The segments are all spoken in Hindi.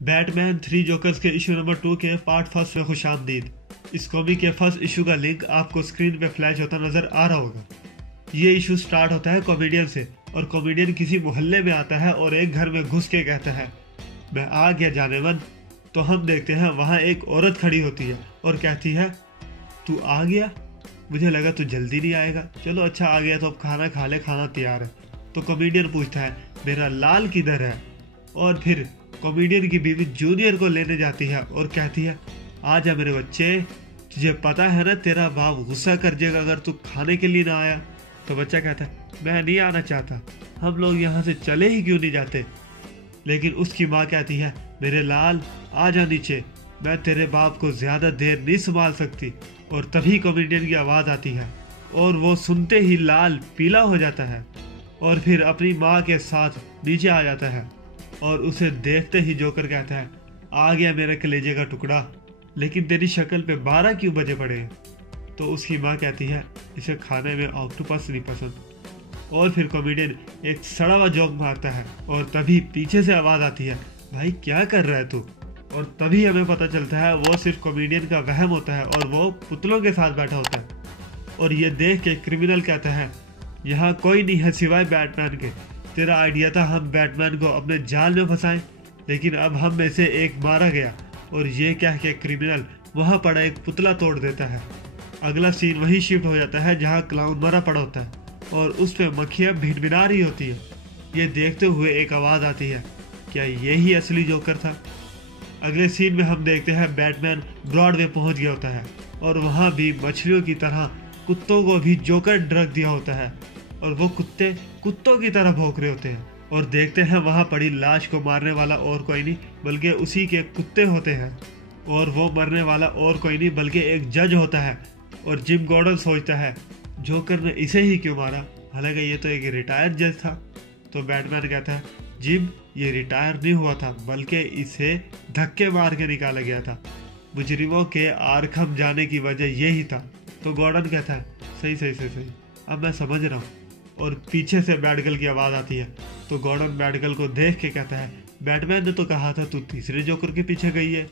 बैटमैन 3 जोकर्स के इशू नंबर 2 के पार्ट फर्स्ट में खुशामदीद। इस कॉमिक के फर्स्ट इशू का लिंक आपको स्क्रीन पे फ्लैश होता नजर आ रहा होगा। ये इशू स्टार्ट होता है कॉमेडियन से, और कॉमेडियन किसी मोहल्ले में आता है और एक घर में घुस के कहता है, मैं आ गया जानेमन। तो हम देखते हैं वहाँ एक औरत खड़ी होती है और कहती है, तू आ गया? मुझे लगा तू जल्दी नहीं आएगा। चलो अच्छा आ गया तो अब खाना खा ले, खाना तैयार है। तो कॉमेडियन पूछता है, मेरा लाल किधर है? और फिर कॉमेडियन की बीवी जूनियर को लेने जाती है और कहती है, आ जा मेरे बच्चे, तुझे पता है ना तेरा बाप गुस्सा कर जाएगा अगर तू खाने के लिए ना आया। तो बच्चा कहता है, मैं नहीं आना चाहता, हम लोग यहाँ से चले ही क्यों नहीं जाते? लेकिन उसकी माँ कहती है, मेरे लाल आ जा नीचे, मैं तेरे बाप को ज्यादा देर नहीं संभाल सकती। और तभी कॉमेडियन की आवाज आती है और वो सुनते ही लाल पीला हो जाता है और फिर अपनी माँ के साथ नीचे आ जाता है। और उसे देखते ही जोकर कहता है, आ गया मेरे कलेजे का टुकड़ा, लेकिन तेरी शक्ल पे 12 क्यों बजे पड़े हैं? तो उसकी माँ कहती है, इसे खाने में ऑक्टोपस नहीं पसंद। और फिर कॉमेडियन एक सड़ा हुआ जोक मारता है और तभी पीछे से आवाज आती है, भाई क्या कर रहा है तू? और तभी हमें पता चलता है वो सिर्फ कॉमेडियन का वहम होता है और वो पुतलों के साथ बैठा होता है। और ये देख के क्रिमिनल कहता है, यहाँ कोई नहीं है सिवाय बैटमैन के। तेरा आइडिया था हम बैटमैन को अपने जाल में फंसाएं, लेकिन अब हम में से एक मारा गया। और ये कह के क्रिमिनल वहाँ पड़ा एक पुतला तोड़ देता है। अगला सीन वही शिफ्ट हो जाता है जहाँ क्लाउन मरा पड़ा होता है और उस पर मक्खियाँ भिनभिना रही होती है। ये देखते हुए एक आवाज़ आती है, क्या यही असली जोकर था? अगले सीन में हम देखते हैं बैटमैन ब्रॉडवे पहुंच गया होता है और वहाँ भी मछलियों की तरह कुत्तों को भी जोकर ड्रग दिया होता है और वो कुत्ते कुत्तों की तरह भौंक रहे होते हैं। और देखते हैं वहाँ पड़ी लाश को मारने वाला और कोई नहीं बल्कि उसी के कुत्ते होते हैं। और वो मरने वाला और कोई नहीं बल्कि एक जज होता है। और जिम गॉर्डन सोचता है, जोकर ने इसे ही क्यों मारा, हालांकि ये तो एक रिटायर्ड जज था। तो बैटमैन कहता है, जिम ये रिटायर नहीं हुआ था बल्कि इसे धक्के मार के निकाला गया था। मुजरिमों के आर्खम जाने की वजह यही था। तो गॉर्डन कहता है, सही, अब मैं समझ रहा हूँ। और पीछे से बैटगर्ल की आवाज़ आती है। तो गॉर्डन बैटगर्ल को देख के कहता है, बैटमैन ने तो कहा था तू तीसरे जोकर के पीछे गई है।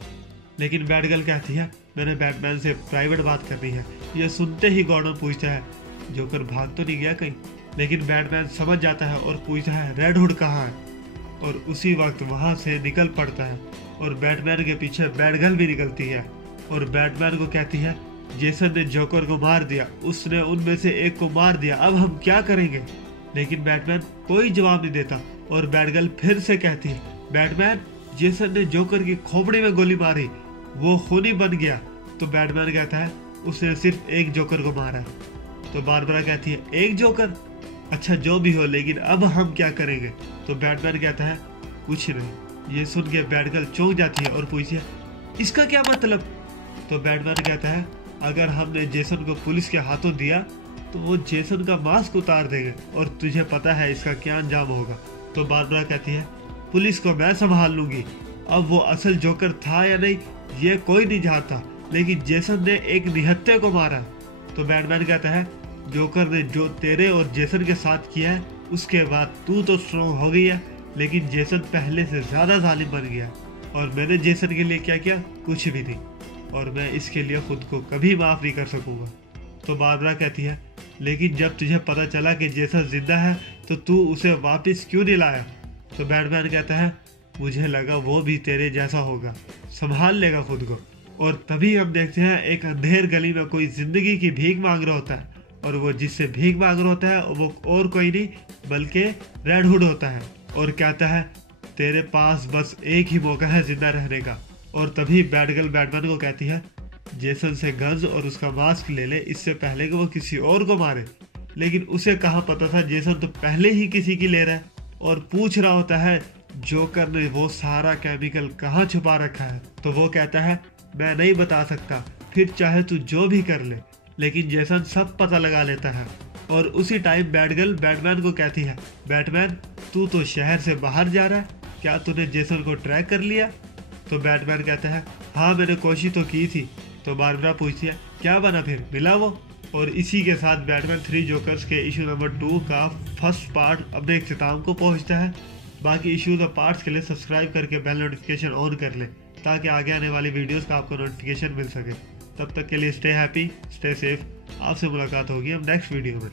लेकिन बैटगर्ल कहती है, मैंने बैटमैन से प्राइवेट बात करनी है। ये सुनते ही गॉर्डन पूछता है, जोकर भाग तो नहीं गया कहीं? लेकिन बैटमैन समझ जाता है और पूछता है, रेड हुड कहाँ है? और उसी वक्त वहाँ से निकल पड़ता है और बैटमैन के पीछे बैटगर्ल भी निकलती है और बैटमैन को कहती है, जेसन ने जोकर को मार दिया, उसने उनमें से एक को मार दिया, अब हम क्या करेंगे? लेकिन बैटमैन कोई जवाब नहीं देता और बैटगर्ल फिर से कहती है, बैटमैन जेसन ने जोकर की खोपड़ी में गोली मारी, वो खूनी बन गया। तो बैटमैन कहता है, उसने सिर्फ एक जोकर को मारा। तो बारबरा कहती है, एक जोकर? अच्छा जो भी हो, लेकिन अब हम क्या करेंगे? तो बैटमैन कहता है, कुछ नहीं। ये सुन के बैटगर्ल चौंक जाती है और पूछती है, इसका क्या मतलब? तो बैटमैन कहता है, अगर हमने जेसन को पुलिस के हाथों दिया तो वो जेसन का मास्क उतार देंगे और तुझे पता है इसका क्या अंजाम होगा। तो बारबरा कहती है, पुलिस को मैं संभाल लूंगी। अब वो असल जोकर था या नहीं ये कोई नहीं जानता, लेकिन जेसन ने एक निहत्थे को मारा। तो बैटमैन कहता है, जोकर ने जो तेरे और जेसन के साथ किया है उसके बाद तू तो स्ट्रॉन्ग हो गई है, लेकिन जेसन पहले से ज्यादा जालिम बन गया। और मैंने जेसन के लिए क्या किया? कुछ भी नहीं, और मैं इसके लिए खुद को कभी माफ नहीं कर सकूंगा। तो बारबरा कहती है, लेकिन जब तुझे पता चला कि जेसन जिंदा है तो तू उसे वापस क्यों नहीं लाया? तो बैटमैन कहता है, मुझे लगा वो भी तेरे जैसा होगा, संभाल लेगा खुद को। और तभी हम देखते हैं एक अंधेर गली में कोई जिंदगी की भीख मांग रहा होता है और वो जिससे भीख मांग रहा होता है वो और कोई नहीं बल्कि रेड हुड होता है और कहता है, तेरे पास बस एक ही मौका है जिंदा रहने का। और तभी बैटगर्ल बैटमैन को कहती है, जेसन से गन्स और उसका मास्क ले ले, इससे पहले कि वो किसी और को मारे। लेकिन उसे कहाँ पता था जेसन तो पहले ही किसी की ले रहा है। और पूछ रहा होता है, जोकर ने वो सारा केमिकल कहाँ छुपा रखा है? तो वो कहता है, मैं नहीं बता सकता, फिर चाहे तू जो भी कर ले। लेकिन जेसन सब पता लगा लेता है। और उसी टाइम बैटगर्ल बैटमैन को कहती है, बैटमैन तू तो शहर से बाहर जा रहा है, क्या तूने जेसन को ट्रैक कर लिया? तो बैटमैन कहता है, हाँ मैंने कोशिश तो की थी। तो बारबरा पूछती है, क्या बना फिर, मिला वो? और इसी के साथ बैटमैन 3 जोकर्स के इशू नंबर 2 का फर्स्ट पार्ट अपने इख्तिताम को पहुंचता है। बाकी इश्यूज और पार्ट्स के लिए सब्सक्राइब करके बेल नोटिफिकेशन ऑन कर लें ताकि आगे आने वाली वीडियोस का आपको नोटिफिकेशन मिल सके। तब तक के लिए स्टे हैप्पी, स्टे सेफ। आपसे मुलाकात होगी अब नेक्स्ट वीडियो में।